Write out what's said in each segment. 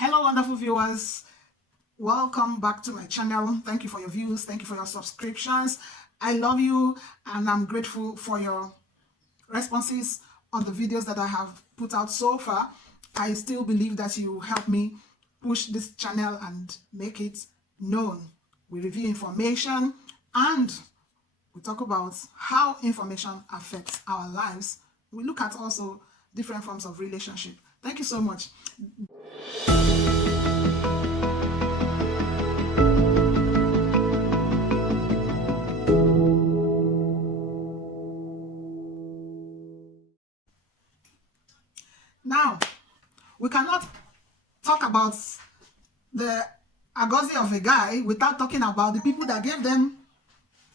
Hello, wonderful viewers. Welcome back to my channel. Thank you for your views. Thank you for your subscriptions. I love you and I'm grateful for your responses on the videos that I have put out so far. I still believe that you help me push this channel and make it known. We review information and we talk about how information affects our lives. We look at also different forms of relationship. Thank you so much. Now, we cannot talk about the agozi of a guy without talking about the people that gave them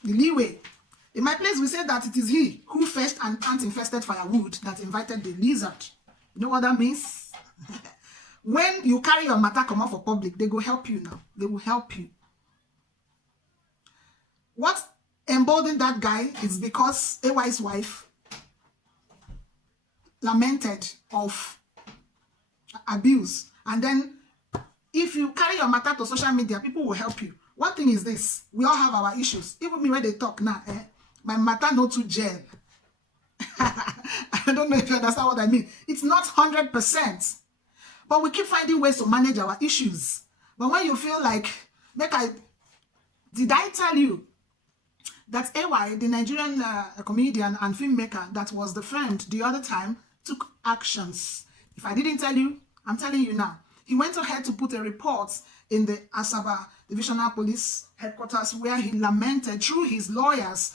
the leeway. In my place, we say that it is he who fetched an ant-infested firewood that invited the lizard. You know what that means? When you carry your matter come out for public, they go help you now. They will help you. What emboldened that guy is because AY's wife lamented of abuse. And then if you carry your matter to social media, people will help you. One thing is this, we all have our issues. Even me when they talk now, my matter not to jail. I don't know if you understand what I mean. It's not 100%. But we keep finding ways to manage our issues. But when you feel like, did I tell you that AY, the Nigerian comedian and filmmaker that was the friend the other time, took actions? If I didn't tell you, I'm telling you now. He went ahead to put a report in the Asaba Divisional Police Headquarters where he lamented through his lawyers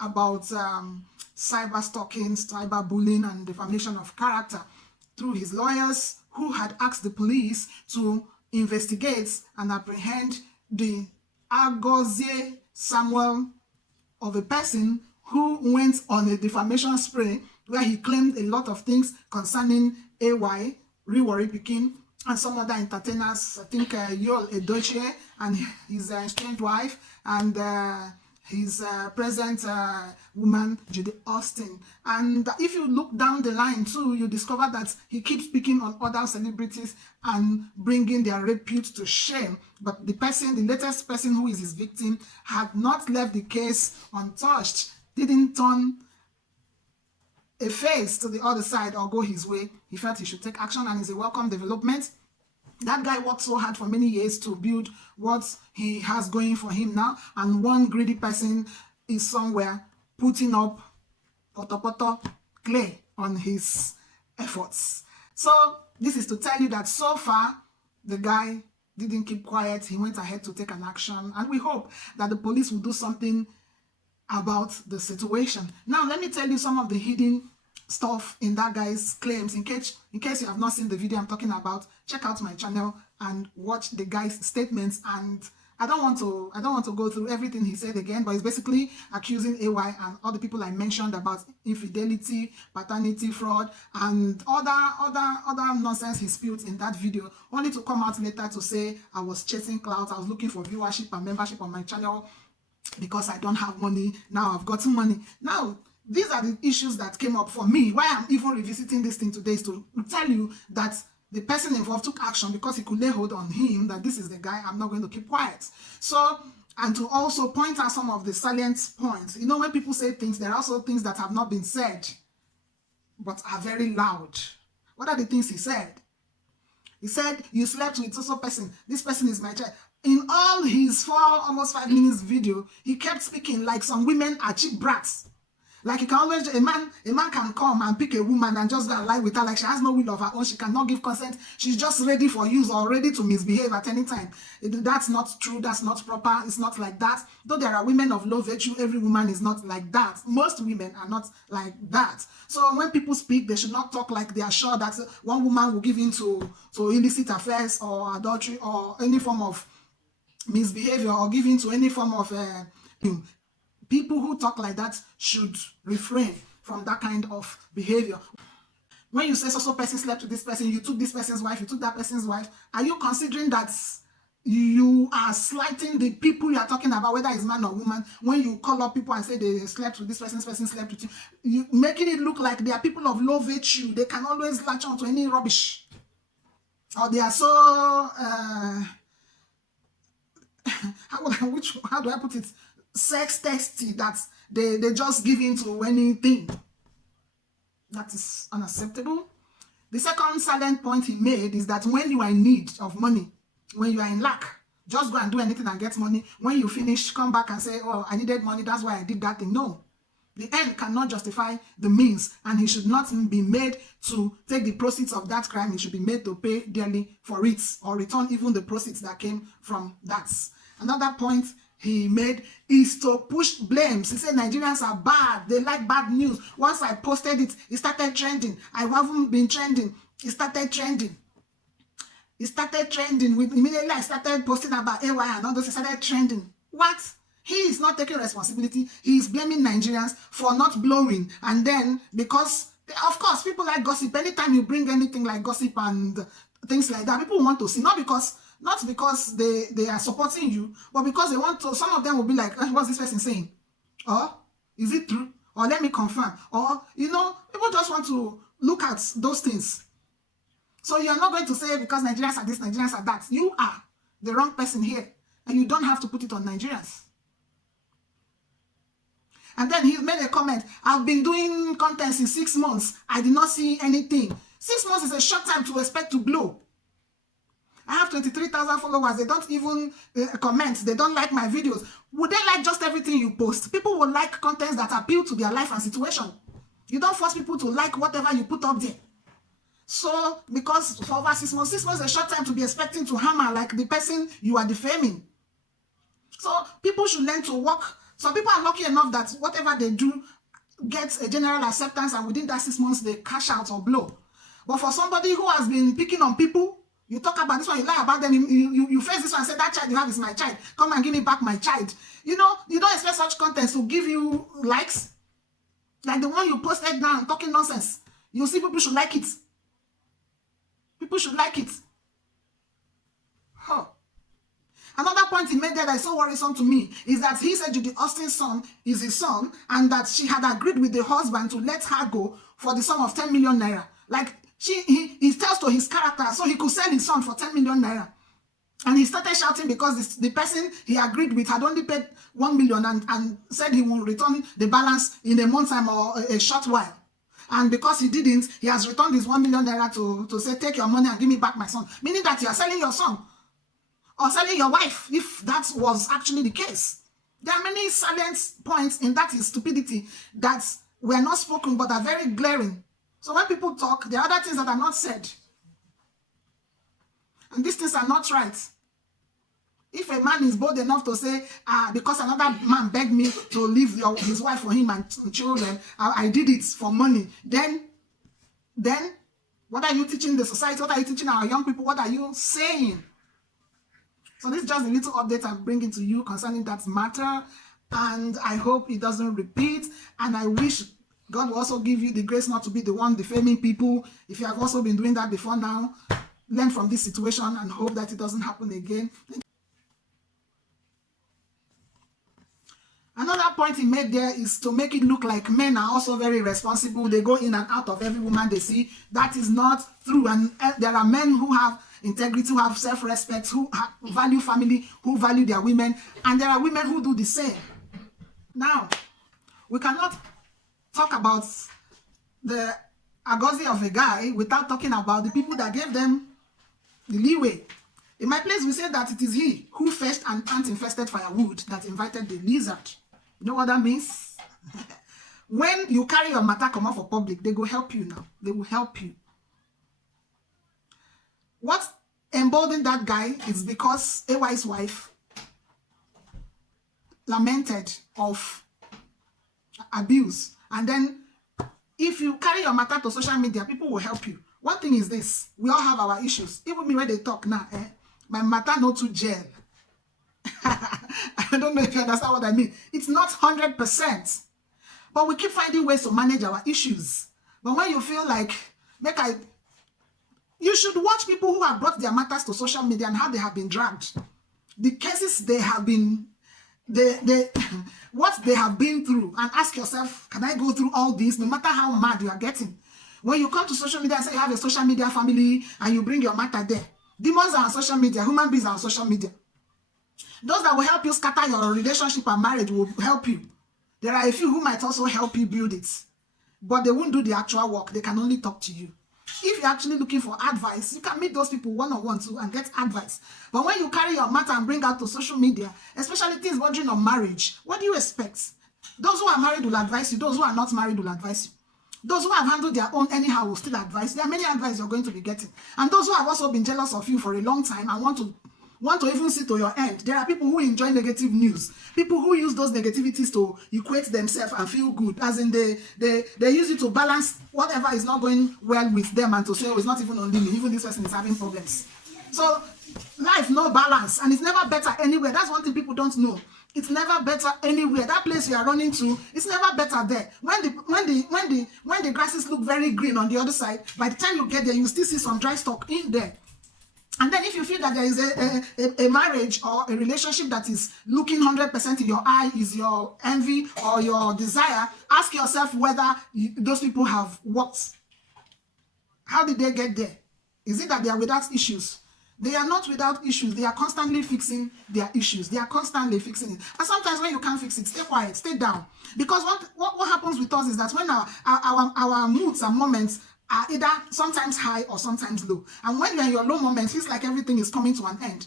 about cyber stalking, cyber bullying, and defamation of character. Through his lawyers who had asked the police to investigate and apprehend the Agozie Samuel of a person who went on a defamation spree where he claimed a lot of things concerning AY, Riwari Pikin, and some other entertainers. I think Yul Edochie and his estranged wife, and his present woman, Judy Austin. And if you look down the line too, you discover that he keeps picking on other celebrities and bringing their repute to shame. But the latest person who is his victim, had not left the case untouched, didn't turn a face to the other side or go his way. He felt he should take action, and it's a welcome development. That guy worked so hard for many years to build what he has going for him now, and one greedy person is somewhere putting up poto clay on his efforts. So this is to tell you that so far the guy didn't keep quiet. He went ahead to take an action, and we hope that the police will do something about the situation. Now let me tell you some of the hidden stuff in that guy's claims. In case you have not seen the video I'm talking about, check out my channel and watch the guy's statements. And I don't want to go through everything he said again, but it's basically accusing AY and all the people I mentioned about infidelity, paternity fraud, and other nonsense he spilled in that video, only to come out later to say I was chasing clout, I was looking for viewership and membership on my channel because I don't have money. Now I've gotten money. Now these are the issues that came up for me. Why I'm even revisiting this thing today is to tell you that the person involved took action because he could lay hold on him, that this is the guy, I'm not going to keep quiet. So, and to also point out some of the salient points. You know, when people say things, there are also things that have not been said, but are very loud. What are the things he said? He said, you slept with so person. This person is my child. In all his almost 5 minutes video, he kept speaking like some women are cheap brats. Like, you can always, a man can come and pick a woman and just go and lie with her like she has no will of her own. She cannot give consent. She's just ready for use or ready to misbehave at any time. That's not true. That's not proper. It's not like that. Though there are women of low virtue, every woman is not like that. Most women are not like that. So when people speak, they should not talk like they are sure that one woman will give in to illicit affairs or adultery or any form of misbehavior or give in to any form of people who talk like that should refrain from that kind of behavior. When you say so person slept with this person, you took this person's wife, you took that person's wife, are you considering that you are slighting the people you are talking about, whether it's man or woman? When you call up people and say they slept with this person slept with you, you making it look like they are people of low virtue. They can always latch on to any rubbish. or they are so how do I put it, sex testy, that they just give in to anything. That is unacceptable. The second salient point he made is that when you are in need of money, when you are in lack, just go and do anything and get money. When you finish, come back and say, oh, I needed money, that's why I did that thing. No. The end cannot justify the means, and he should not be made to take the proceeds of that crime. He should be made to pay dearly for it, or return even the proceeds that came from that. Another point he made is to push blames. He said Nigerians are bad. They like bad news. Once I posted it, it started trending. I haven't been trending. It started trending. It started trending. Immediately I started posting about AY and all those. It started trending. What? He is not taking responsibility. He is blaming Nigerians for not blowing. And then, because, of course, people like gossip. Anytime you bring anything like gossip and things like that, people want to see. Not because they are supporting you, but because they want to. Some of them will be like, what's this person saying? Or, is it true? Or let me confirm. Or, people just want to look at those things. So you're not going to say because Nigerians are this, Nigerians are that. You are the wrong person here. And you don't have to put it on Nigerians. And then he made a comment, I've been doing content in 6 months. I did not see anything. 6 months is a short time to expect to blow. I have 23,000 followers. They don't even comment. They don't like my videos. Would they like just everything you post? People will like contents that appeal to their life and situation. You don't force people to like whatever you put up there. So, because for over 6 months is a short time to be expecting to hammer like the person you are defaming. So, people should learn to work. Some people are lucky enough that whatever they do gets a general acceptance, and within that 6 months, they cash out or blow. But for somebody who has been picking on people, you talk about this one, you lie about them, you face this one and say, that child you have is my child. Come and give me back my child. You don't expect such content to give you likes. Like the one you posted now, talking nonsense. You see people should like it. People should like it. Huh. Another point he made there that is so worrisome to me is that he said Judy Austin's son is his son, and that she had agreed with the husband to let her go for the sum of 10 million naira. Like he tells to his character so he could sell his son for 10 million naira. And he started shouting because the person he agreed with had only paid 1 million and said he will return the balance in a month's time or a short while. And because he didn't, he has returned his 1 million naira to say, take your money and give me back my son. Meaning that you are selling your son. Or selling your wife, if that was actually the case. There are many salient points in that stupidity that were not spoken but are very glaring. So when people talk, there are other things that are not said. And these things are not right. If a man is bold enough to say, because another man begged me to leave his wife for him and children, I did it for money, then what are you teaching the society? What are you teaching our young people? What are you saying? So this is just a little update I'm bringing to you concerning that matter, and I hope it doesn't repeat, and I wish God will also give you the grace not to be the one defaming people. If you have also been doing that before now, learn from this situation and hope that it doesn't happen again. Another point he made there is to make it look like men are also very responsible. They go in and out of every woman they see. That is not true, and there are men who have integrity, who have self-respect, who value family, who value their women, and there are women who do the same. Now, we cannot talk about the agozi of a guy without talking about the people that gave them the leeway. In my place, we say that it is he who fetched an ant-infested firewood that invited the lizard. You know what that means? When you carry your matter come out for public, they go help you now. They will help you. What emboldened that guy is because AY's wife lamented of abuse. And then if you carry your matter to social media, people will help you. One thing is this, we all have our issues. Even me when they talk now, my matter not to jail. I don't know if you understand what I mean. It's not 100%. But we keep finding ways to manage our issues. But when you feel like, you should watch people who have brought their matters to social media and how they have been dragged. The cases they have been, what they have been through, and ask yourself, can I go through all this no matter how mad you are getting? When you come to social media and say you have a social media family and you bring your matter there, demons are on social media, human beings are on social media. Those that will help you scatter your relationship and marriage will help you. There are a few who might also help you build it, but they won't do the actual work. They can only talk to you. If you're actually looking for advice, you can meet those people one-on-one too and get advice. But when you carry your matter and bring out to social media, especially things bordering on marriage, what do you expect? Those who are married will advise you. Those who are not married will advise you. Those who have handled their own anyhow will still advise. There are many advice you're going to be getting. And those who have also been jealous of you for a long time and want to even see to your end. There are people who enjoy negative news. People who use those negativities to equate themselves and feel good. As in they use it to balance whatever is not going well with them and to say, oh, it's not even only me. Even this person is having problems. So life, no balance. And it's never better anywhere. That's one thing people don't know. It's never better anywhere. That place you are running to, it's never better there. When the grasses look very green on the other side, by the time you get there, you still see some dry stock in there. And then if you feel that there is a marriage or a relationship that is looking 100% in your eye, is your envy or your desire, ask yourself whether those people have worked. How did they get there? Is it that they are without issues? They are not without issues. They are constantly fixing their issues. They are constantly fixing it. And sometimes when you can't fix it, stay quiet, stay down. Because what happens with us is that when our moods and moments are either sometimes high or sometimes low. And when you're in your low moments, it feels like everything is coming to an end.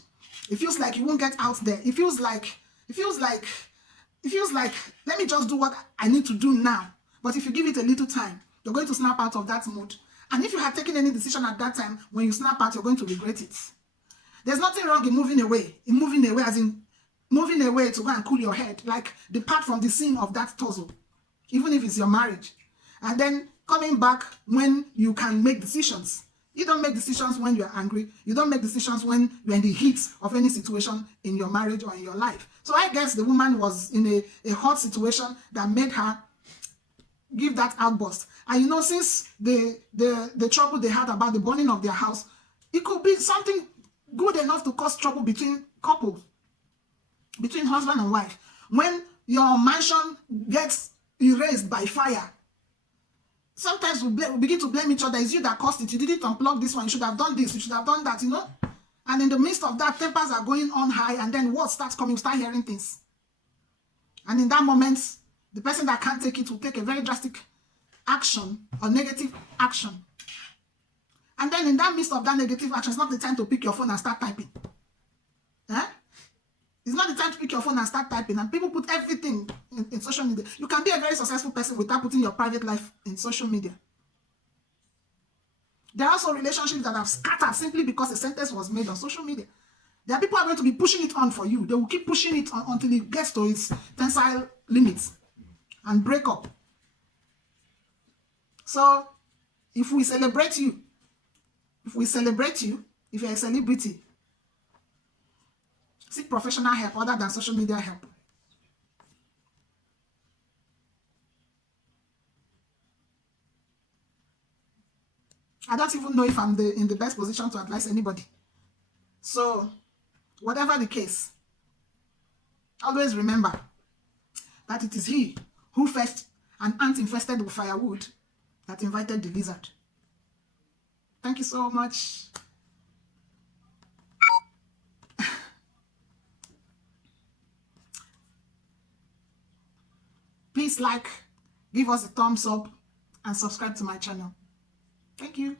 It feels like you won't get out there. It feels like, let me just do what I need to do now. But if you give it a little time, you're going to snap out of that mood. And if you have taken any decision at that time, when you snap out, you're going to regret it. There's nothing wrong in moving away. As in moving away to go and cool your head. Like depart from the scene of that tussle. Even if it's your marriage. And then coming back when you can make decisions. You don't make decisions when you're angry. You don't make decisions when you're in the heat of any situation in your marriage or in your life. So I guess the woman was in a hot situation that made her give that outburst. And you know, since the trouble they had about the burning of their house, it could be something good enough to cause trouble between couples, between husband and wife. When your mansion gets erased by fire, sometimes we begin to blame each other. It's you that caused it. You didn't unplug this one. You should have done this. You should have done that, you know. And in the midst of that, tempers are going on high, and then words starts coming, start hearing things. And in that moment, the person that can't take it will take a very drastic action or negative action. And then in that midst of that negative action, it's not the time to pick your phone and start typing. Eh? It's not the time to pick your phone and start typing. And people put everything in social media. You can be a very successful person without putting your private life in social media. There are also relationships that have scattered simply because a sentence was made on social media. There are people who are going to be pushing it on for you. They will keep pushing it on until it gets to its tensile limits and break up. So, if we celebrate you, if you're a celebrity, seek professional help other than social media help. I don't even know if I'm in the best position to advise anybody. So, whatever the case, always remember that it is he who fetched an ant infested with firewood that invited the lizard. Thank you so much. Please like, give us a thumbs up, and subscribe to my channel. Thank you.